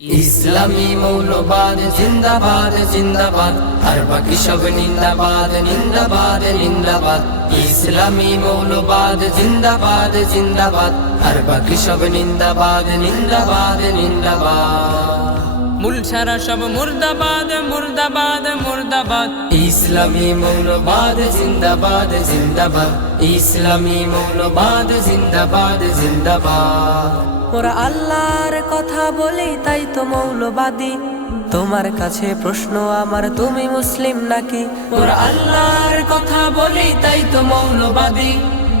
ইসলামী মৌলবাদ জিন্দাবাদ জিন্দাবাদ। আর বাকি সব নিন্দাবাদ নিন্দাবাদ নিন্দাবাদ। ইসলামী মৌলবাদ জিন্দাবাদ জিন্দাবাদ। আর বাকি সব নিন্দাবাদ নিন্দাবাদ নিন্দাবাদ। মূল সারা সব মুর্দাবাদ মুর্দাবাদ মুর্দাবাদ। ইসলামী মৌলবাদ জিন্দাবাদ জিন্দাবাদ। ইসলামী মৌলবাদ জিন্দাবাদ জিন্দাবাদ। ওরা আল্লাহর কথা বলি তাই তো মৌলবাদী। তোমার কাছে প্রশ্ন আমার তুমি মুসলিম নাকি? ওরা আল্লাহর কথা বলি তাই তো মৌলবাদী।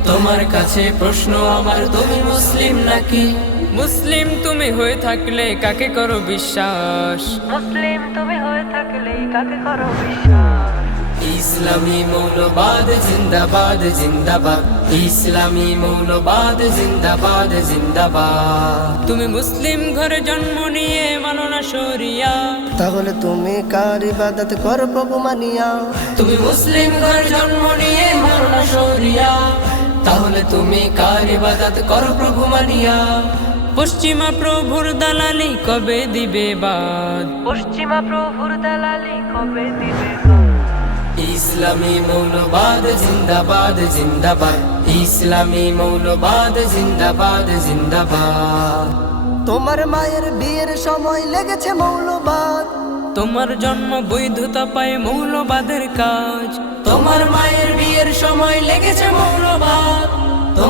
তোমার কাছে প্রশ্ন আমার তুমি মুসলিম নাকি? মুসলিম তুমি হয়ে থাকলে কাকে করো বিশ্বাস? মুসলিম তুমি হয়ে থাকলে কাকে করো বিশ্বাস? ইসলামী মৌলবাদ জিন্দাবাদ জিন্দাবাদ। ইসলামী মৌলবাদ জিন্দাবাদ জিন্দাবাদ। তুমি মুসলিম ঘরে জন্ম নিয়ে মানো না শরিয়া। তাহলে তুমি কার ইবাদত কর প্রভু মানিয়া? তুমি মুসলিম ঘর জন্ম নিয়ে মরনা শরিয়া। তাহলে তুমি কার ইবাদত করো প্রভু মানিয়া? পশ্চিমা প্রভুর দালালি কবে দিবে বাদ? পশ্চিমা প্রভুর দালালি কবে দিবে ইসলামী মৌলবাদ জিন্দাবাদ জিন্দাবাদ। ইসলামী মৌলবাদ জিন্দাবাদ জিন্দাবাদ। তোমার মায়ের বিয়ের সময় লেগেছে মৌলবাদ। তোমার জন্ম বৈধতা পায় মৌলবাদের কাজ। তোমার মায়ের বিয়ের সময় লেগেছে মৌলবাদ।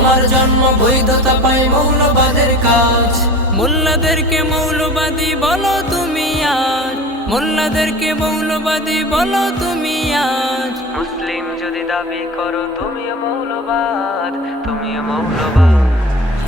তোমার জন্ম বৈধতা পাই মৌলবাদের কাজ। মোল্লাদেরকে মৌলবাদী বলো তুমি আজ মোল্লাদেরকে মৌলবাদী বলো তুমি আজ মুসলিম যদি দাবি করো তুমি মৌলবাদ তুমি মৌলবাদ।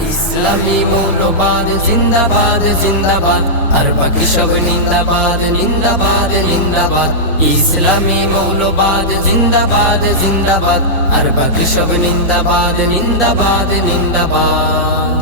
ইসলামী মৌলবাদ জিন্দাবাদ জিন্দাবাদ। আর বাকি সব নিন্দাবাদ নিন্দাবাদ নিন্দাবাদ। ইসলামী মৌলবাদ জিন্দাবাদ জিন্দাবাদ। আর বাকি সব নিন্দাবাদ নিন্দাবাদ নিন্দাবাদ।